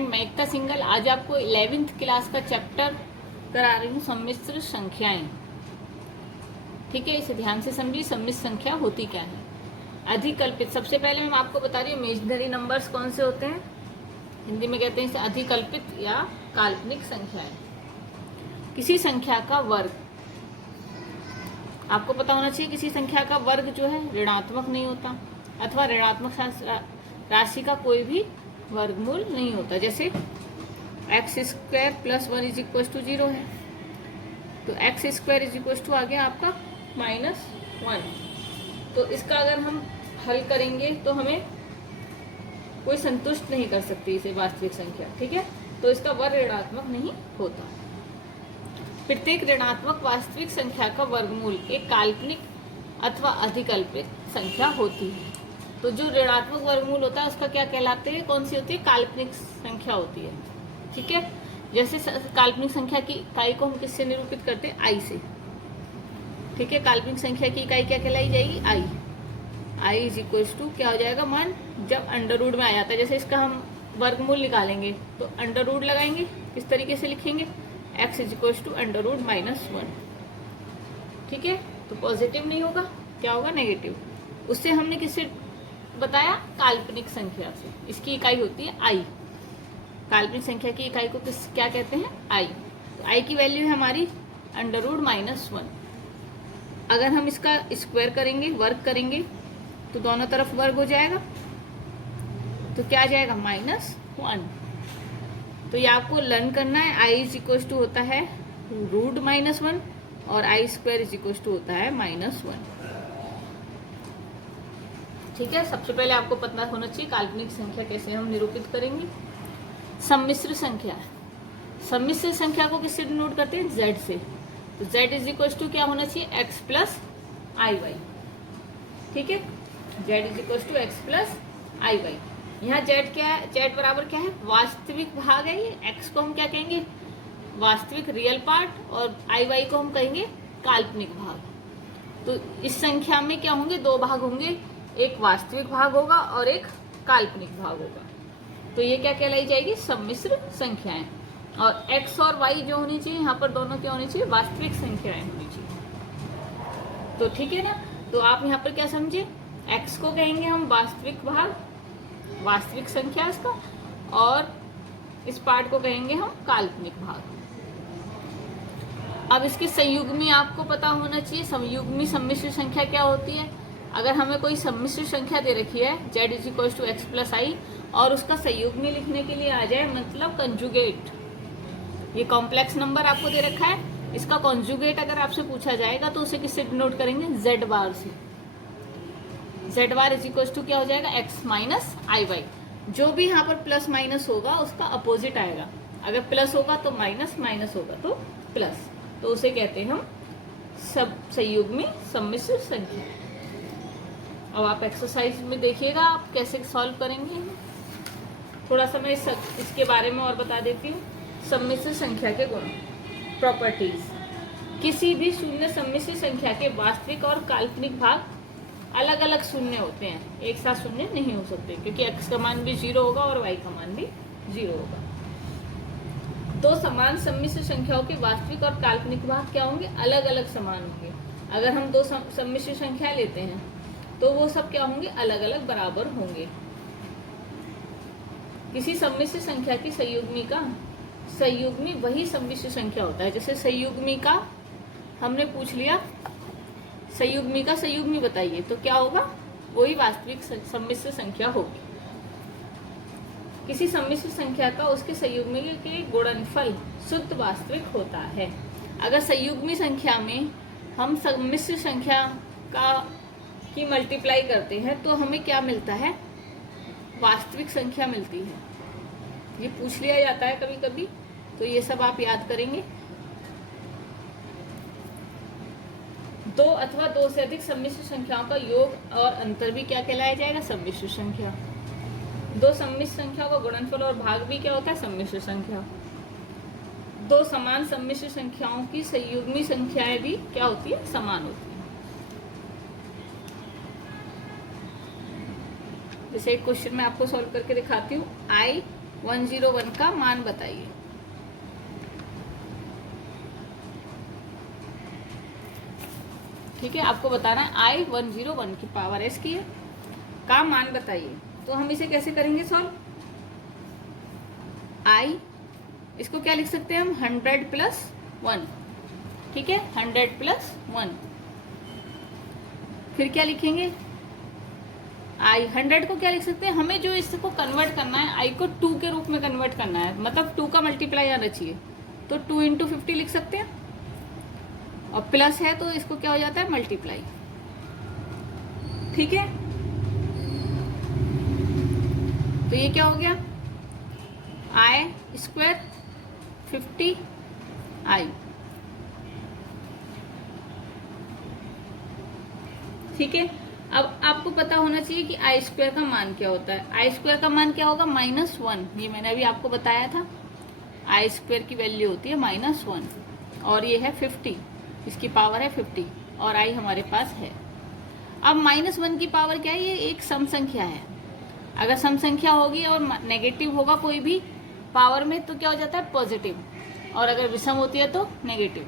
And make the single. आज आपको 11th class का चैप्टर करा रही हूँ, सम्मिश्र संख्याएं। ठीक है, इसे ध्यान से समझिए। सम्मिश्र संख्या होती क्या है? अधिकल्पित। सबसे पहले मैं आपको बता रही हूँ इमेजिनरी नंबर्स कौन से होते हैं। हिंदी में कहते हैं इसे अधिकल्पित या काल्पनिक संख्याएं। किसी संख्या का वर्ग, आपको पता होना चाहिए किसी संख्या का वर्ग जो है ऋणात्मक नहीं होता, अथवा ऋणात्मक राशि का कोई भी वर्गमूल नहीं होता। जैसे x² + 1 = 0 है, तो x² आ गया आपका -1। तो इसका अगर हम हल करेंगे तो हमें कोई संतुष्ट नहीं कर सकती इसे वास्तविक संख्या। ठीक है, तो इसका वर्ग ऋणात्मक नहीं होता। प्रत्येक ऋणात्मक वास्तविक संख्या का वर्गमूल एक काल्पनिक अथवा अधिकल्पित संख्या होती है। तो जो ऋणात्मक वर्गमूल होता है उसका क्या कहलाते हैं? कौन सी होती है? काल्पनिक संख्या होती है। ठीक है, जैसे काल्पनिक संख्या की इकाई को हम किससे निरूपित करते हैं? आई से। ठीक है, काल्पनिक संख्या की इकाई क्या कहलाई जाएगी? आई। आई = क्या हो जाएगा? मान जब अंडर रूट में आ जाता है। जैसे इसका हम वर्गमूल निकालेंगे तो अंडर रूट लगाएंगे, इस तरीके से लिखेंगे x = √-1। ठीक है, तो पॉजिटिव नहीं होगा, क्या होगा? नेगेटिव। उससे हमने किससे बताया? काल्पनिक संख्या से। इसकी इकाई होती है आई। काल्पनिक संख्या की इकाई को क्या कहते हैं? आई। तो आई की वैल्यू है हमारी √-1। अगर हम इसका स्क्वायर करेंगे, वर्ग करेंगे, तो दोनों तरफ वर्ग हो जाएगा, तो क्या आ जाएगा? -1। तो ये आपको लर्न करना है। i होता है √-1 और i² होता है -1। ठीक है, सबसे पहले आपको पता होना चाहिए काल्पनिक संख्या कैसे हम निरूपित करेंगे। सम्मिश्र संख्या, सम्मिश्र संख्या को किससे डिनोट करते हैं? z से। तो z क्या होना चाहिए? x + iy। ठीक है, z x + iy। यहाँ z क्या है? z बराबर क्या है? वास्तविक भाग है। ये x को हम क्या कहेंगे? वास्तविक रियल पार्ट, और iy को हम कहेंगे काल्पनिक भाग। तो इस संख्या में क्या होंगे? दो भाग होंगे, एक वास्तविक भाग होगा और एक काल्पनिक भाग होगा। तो ये क्या कहलाई जाएगी? सम्मिश्र संख्याएं। और x और y जो होनी चाहिए यहाँ पर, दोनों क्या होनी चाहिए? वास्तविक संख्याएं होनी चाहिए। तो ठीक है ना, तो आप यहाँ पर क्या समझे? x को कहेंगे हम वास्तविक भाग, वास्तविक संख्या इसका, और इस पार्ट को कहेंगे हम काल्पनिक भाग। अब इसके संयुग्मी आपको पता होना चाहिए। संयुग्मी सम्मिश्र संख्या क्या होती है? अगर हमें कोई सम्मिश्र संख्या दे रखी है z = x + i, और उसका संयुग्मी लिखने के लिए आ जाए, मतलब कंजुगेट, ये कॉम्प्लेक्स नंबर आपको दे रखा है, इसका कॉन्जुगेट अगर आपसे पूछा जाएगा तो उसे किससे डिनोट करेंगे? z बार से। z बार = क्या हो जाएगा? x - iy। जो भी यहाँ पर प्लस माइनस होगा उसका अपोजिट आएगा। अगर प्लस होगा तो माइनस, माइनस होगा तो प्लस, तो उसे कहते हैं हम संयुग्मी सम्मिश्र संख्या। अब आप एक्सरसाइज में देखिएगा आप कैसे सॉल्व करेंगे। थोड़ा सा मैं इसके बारे में और बता देती हूँ। सम्मिश्र संख्या के गुण, प्रॉपर्टीज। किसी भी शून्य सम्मिश्र संख्या के वास्तविक और काल्पनिक भाग अलग अलग शून्य होते हैं, एक साथ शून्य नहीं हो सकते, क्योंकि x का मान भी 0 होगा और y का मान भी 0 होगा। दो समान सम्मिश्र संख्याओं के वास्तविक और काल्पनिक भाग क्या होंगे? अलग अलग समान होंगे। अगर हम दो सम्मिश्र संख्या लेते हैं तो वो सब क्या होंगे? अलग अलग बराबर होंगे। किसी सम्मिश्र संख्या की संयुग्मी वही सम्मिश्र संख्या होता है। जैसे संयुग्मी का हमने पूछ लिया, संयुग्मी का संयुग्मी बताइए, तो क्या होगा? वही वास्तविक सम्मिश्र संख्या होगी। किसी सम्मिश्र संख्या का उसके संयुग्मी के गुणनफल शुद्ध वास्तविक होता है। अगर संयुग्मी संख्या में हम सम्मिश्र संख्या की मल्टीप्लाई करते हैं तो हमें क्या मिलता है? वास्तविक संख्या मिलती है। ये पूछ लिया जाता है कभी कभी, तो ये सब आप याद करेंगे। दो अथवा दो से अधिक सम्मिश्र संख्याओं का योग और अंतर भी क्या कहलाया जाएगा? सम्मिश्र संख्या। दो सम्मिश्र संख्याओं का गुणनफल और भाग भी क्या होता है? सम्मिश्र संख्या। दो समान सम्मिश्र संख्याओं की संयुग्मी संख्याएं भी क्या होती है? समान होती है। जैसे एक क्वेश्चन मैं आपको सॉल्व करके दिखाती हूँ। i 101 का मान बताइए। ठीक है, आपको बताना है I 101 की पावर S की है का मान बताइए। तो हम इसे कैसे करेंगे सॉल्व? I इसको क्या लिख सकते हैं हम? 100 प्लस 1। ठीक है, 100 प्लस 1। फिर क्या लिखेंगे? I 100 को क्या लिख सकते हैं? हमें जो इसको कन्वर्ट करना है, I को 2 के रूप में कन्वर्ट करना है, मतलब 2 का मल्टीप्लाई आना चाहिए। तो 2 इंटू 50 लिख सकते हैं, और प्लस है तो इसको क्या हो जाता है? मल्टीप्लाई। ठीक है, तो ये क्या हो गया? I square 50 I। ठीक है, अब आपको पता होना चाहिए कि I स्क्वायर का मान क्या होता है। I स्क्वायर का मान क्या होगा? -1। ये मैंने अभी आपको बताया था, I स्क्वायर की वैल्यू होती है -1, और ये है 50, इसकी पावर है 50, और I हमारे पास है। अब -1 की पावर क्या है? ये एक सम संख्या है। अगर सम संख्या होगी और नेगेटिव होगा कोई भी पावर में तो क्या हो जाता है? पॉजिटिव, और अगर विषम होती है तो नेगेटिव।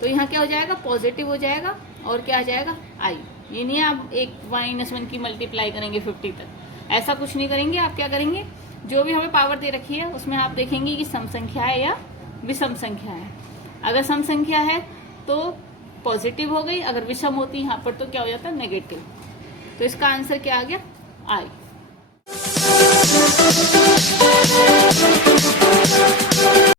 तो यहाँ क्या हो जाएगा? पॉजिटिव हो जाएगा, और क्या आ जाएगा? I। ये नहीं है आप एक -1 की मल्टीप्लाई करेंगे 50 तक, ऐसा कुछ नहीं करेंगे। आप क्या करेंगे? जो भी हमें पावर दे रखी है उसमें आप देखेंगे कि सम संख्या है या विषम संख्या है। अगर सम संख्या है तो पॉजिटिव हो गई, अगर विषम होती यहाँ पर तो क्या हो जाता है? नेगेटिव। तो इसका आंसर क्या आ गया? I।